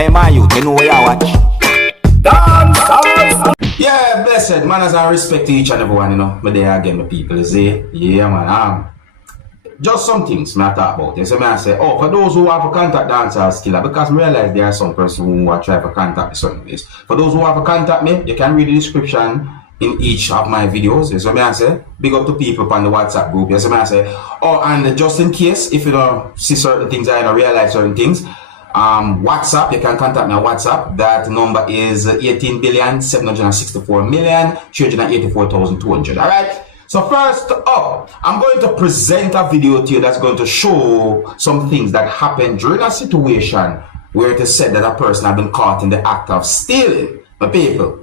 Hey man, you know where you watch. Dancehall. Yeah, blessed manners and respect to each and everyone, you know. But there again, the people, you see. Yeah, man. Just some things I talk about. You see, I say, oh, for those who want to contact Dancehall Skilla, because I realize there are some persons who want to try to contact me certain ways. For those who want to contact me, you can read the description in each of my videos. You see, I say, big up to people on the WhatsApp group. You see, I say, oh, and just in case, if you don't see certain things, I don't realize certain things, WhatsApp, you can contact me on WhatsApp. That number is 18,764,384,200. Alright? So first up, I'm going to present a video to you that's going to show some things that happened during a situation where it is said that a person had been caught in the act of stealing. But people,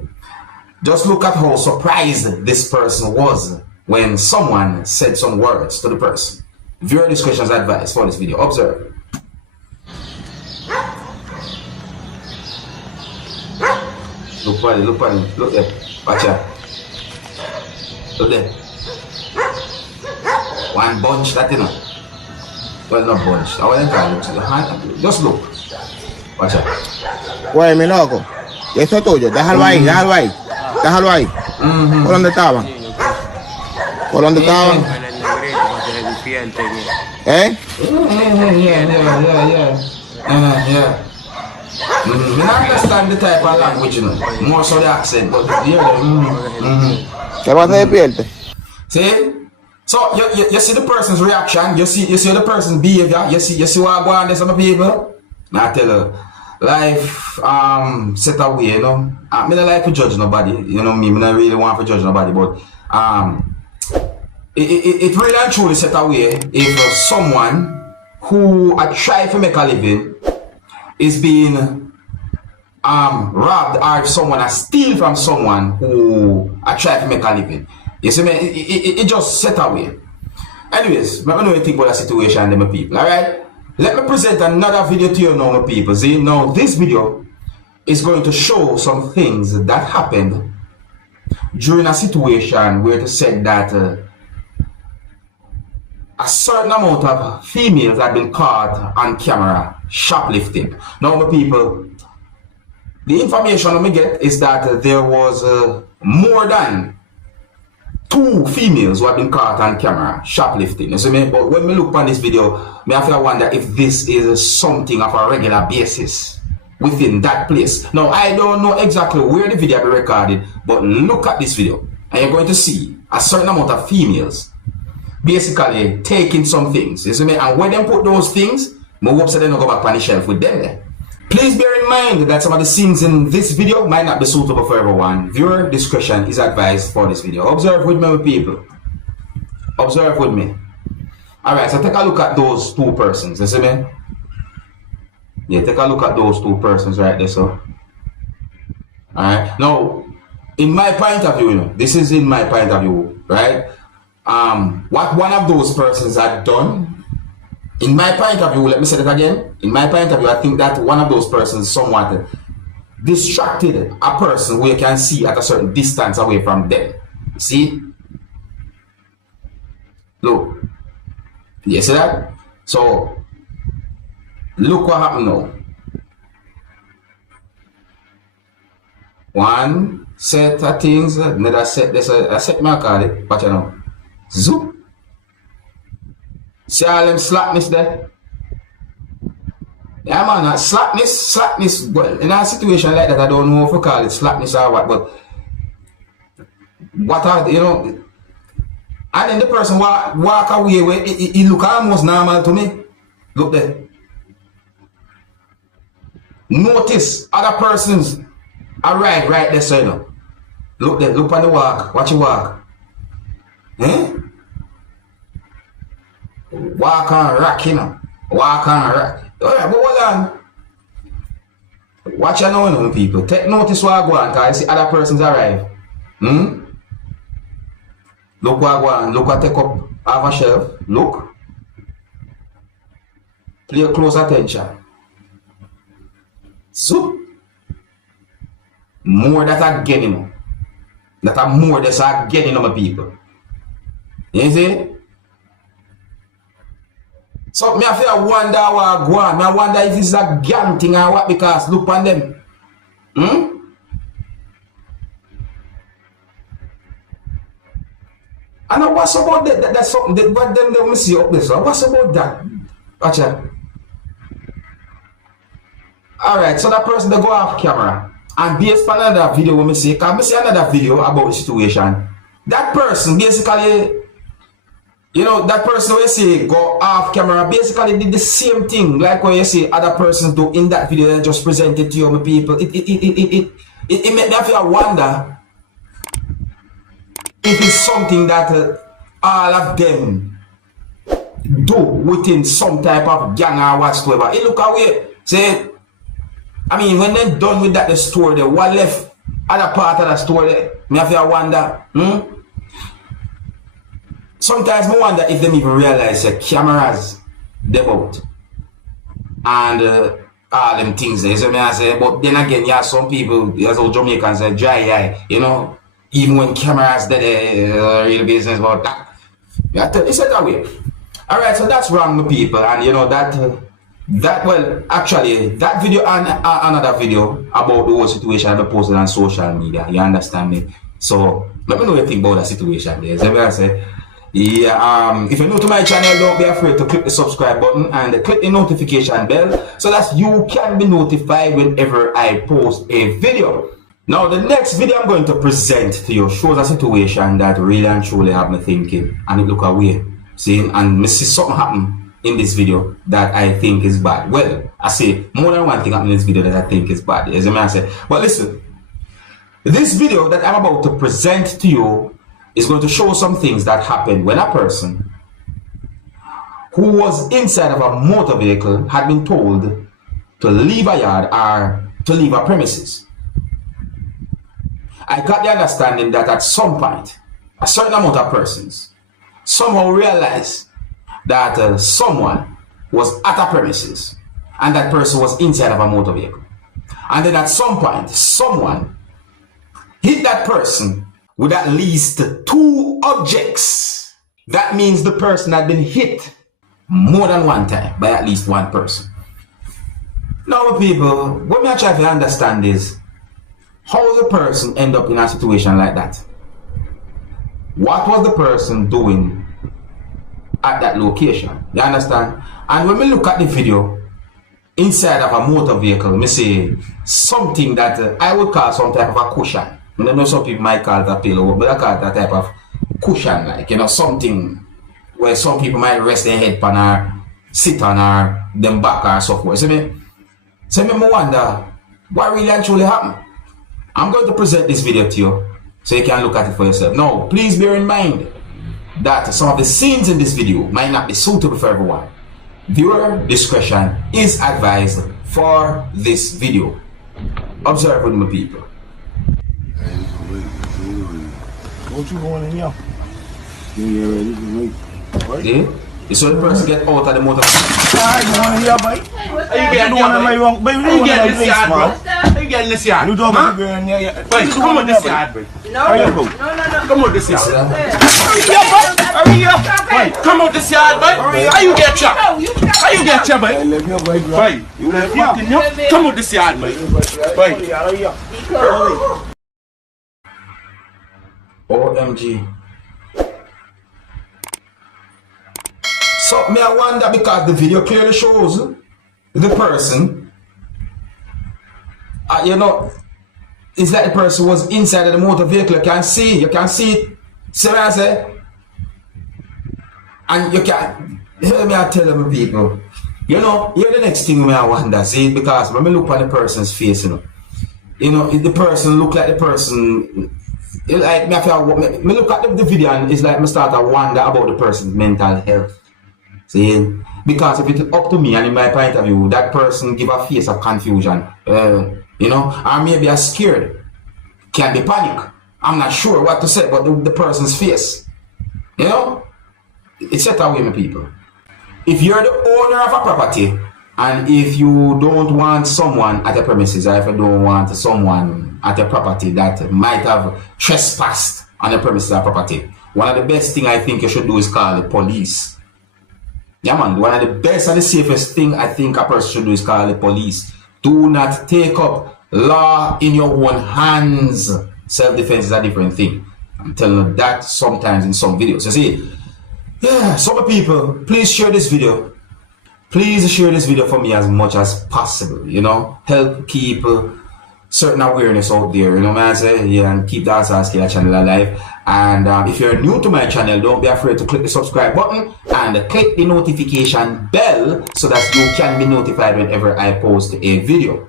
just look at how surprised this person was when someone said some words to the person. Viewer discretion is advised for this video. Observe. Look at it, look at it, look there. Watch out. Look there. One bunch, that you know. Well, not bunch. I wouldn't call it. Just look. Watch out. Why, me no go? Yes, I told you. Déjalo ahí, déjalo ahí. Déjalo ahí. ¿Por dónde estaban? ¿Por dónde estaban? ¿Eh? Yeah. I understand the type of language, you know. More so the accent, but yeah. ¿Qué vas a despierte? See? So you see the person's reaction, you see the person's behavior, you see what go on there, some people. I tell you, life set away, you know. I don't like to judge nobody, you know me. I don't really want to judge nobody, but it really and truly set away if someone who try to make a living is being robbed, or if someone steal from someone who try to make a living. You see me? It just set away. Anyways, I don't know anything about the situation, my people. Alright? Let me present another video to you now, my people. See, now this video is going to show some things that happened during a situation where it said that a certain amount of females had been caught on camera shoplifting. Now, my people, the information I get is that there was more than 2 females who have been caught on camera shoplifting. You see me? But when we look on this video, I have to wonder if this is something of a regular basis within that place. Now, I don't know exactly where the video will be recorded, but look at this video and you're going to see a certain amount of females basically taking some things. You see me? And when they put those things, I hope so they don't go back on the shelf with them there. Please bear in mind that some of the scenes in this video might not be suitable for everyone. Viewer discretion is advised for this video. Observe with me, people. Observe with me. Alright, so take a look at those 2 persons. You see me? Yeah, take a look at those 2 persons right there, so. Alright, now, in my point of view, you know, this is in my point of view, right? What one of those persons had done, in my point of view, let me say that again. In my point of view, I think that one of those persons somewhat distracted a person who you can see at a certain distance away from them. See? Look. You see that? So, look what happened now. One set of things, another set, there's a set me I call it, but you know. Zoop. See all them slackness there? Yeah man, slackness, well, in a situation like that, I don't know if we call it slackness or what, but what are, you know, and then the person walk away where it look almost normal to me. Look there. Notice other persons are right there, so you know. Look there, look on the walk, watch you walk. Eh? Walk on rack, you know. Walk on rack. Alright, but hold on. Watch your know, people. Take notice what I go on, because I see other persons arrive. Look what I go on. Look what take up half a shelf. Look. Pay close attention. So, more that are getting. That are more that are getting on my people. You see? So me have to wonder what go on. I wonder if it's a gang thing or what, because look on them. And now what's about that? That's something that what them let me see up this. What's about that? Watch out. Alright, so that person they go off camera. And based on another video when me see, can me see another video about the situation. That person basically, you know, that person where you see go off camera basically did the same thing like what you see other persons do in that video and just present it to you, my people. It made me feel wonder if it's something that all of them do within some type of gang or whatsoever. It look away, say, I mean, when they're done with that the story there, what left other part of the story there? Me have to wonder, Sometimes I wonder if them even realize that cameras they out and all them things there. So I say, but then again, yeah, some people, as old Jamaicans say, dry eye, you know, even when cameras they real business about that. Yeah, it's that way. All right, so that's wrong, my people, and you know that. Well, actually, that video and another video about the whole situation I posted on social media. You understand me? So let me know what you think about that situation there. So I say, yeah, if you're new to my channel, don't be afraid to click the subscribe button and click the notification bell so that you can be notified whenever I post a video. Now, the next video I'm going to present to you shows a situation that really and truly have me thinking, and it look away. See, and me see something happen in this video that I think is bad. Well, I say more than one thing happened in this video that I think is bad, as a man say. But listen, this video that I'm about to present to you is going to show some things that happen when a person who was inside of a motor vehicle had been told to leave a yard or to leave a premises. I got the understanding that at some point, a certain amount of persons somehow realized that someone was at a premises and that person was inside of a motor vehicle. And then at some point, someone hit that person with at least 2 objects. That means the person had been hit more than one time by at least one person. Now, people, what me try to understand is how the person end up in a situation like that. What was the person doing at that location? You understand? And when we look at the video inside of a motor vehicle, me see something that I would call some type of a cushion. I know some people might call it a pillow, but I call it a type of cushion, like, you know, something where some people might rest their head on or sit on or them back or so forth. So me wonder what really actually happened. I'm going to present this video to you so you can look at it for yourself. Now, please bear in mind that some of the scenes in this video might not be suitable for everyone. Viewer discretion is advised for this video. Observe with my people. What you going in here? See? So the person get out of the motor. Alright, you want to hear, boy? Are you getting this, Baby, you getting this yard, bro? Are you getting this yard? You don't want to go in here. Wait, come on this yard, bro. No, Come on this yard. Hurry up. Wait, come on this yard, boy. How you get chopped? How you get chopped, boy? Wait, you left. Come on this yard, boy. Wait. OMG. So me I wonder, because the video clearly shows the person, you know, it's like the person was inside of the motor vehicle. You can see it. See what I say? And you can hear me, I tell them people, you know, here's the next thing me I wonder, see, because when I look at the person's face, you know, if the person look like the person, like me look at the video and it's like me start to wonder about the person's mental health. See, because if it's up to me and in my point of view, that person give a face of confusion, you know, or maybe a scared, can be panic. I'm not sure what to say, but the person's face, you know, it's set away, my people. If you're the owner of a property and if you don't want someone at the premises, or if you don't want someone at the property that might have trespassed on the premises of property, one of the best things I think you should do is call the police. Yeah, man, one of the best and the safest thing I think a person should do is call the police. Do not take up law in your own hands. Self-defense is a different thing. I'm telling you that sometimes in some videos. You see, yeah, some people, please share this video. Please share this video for me as much as possible, you know. Help keep certain awareness out there, you know what I say? Yeah, and keep the Dancehall Skilla channel alive. And if you're new to my channel, don't be afraid to click the subscribe button and click the notification bell so that you can be notified whenever I post a video.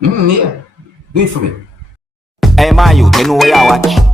Yeah, do it for me. Hey, my youth, you know where you watch.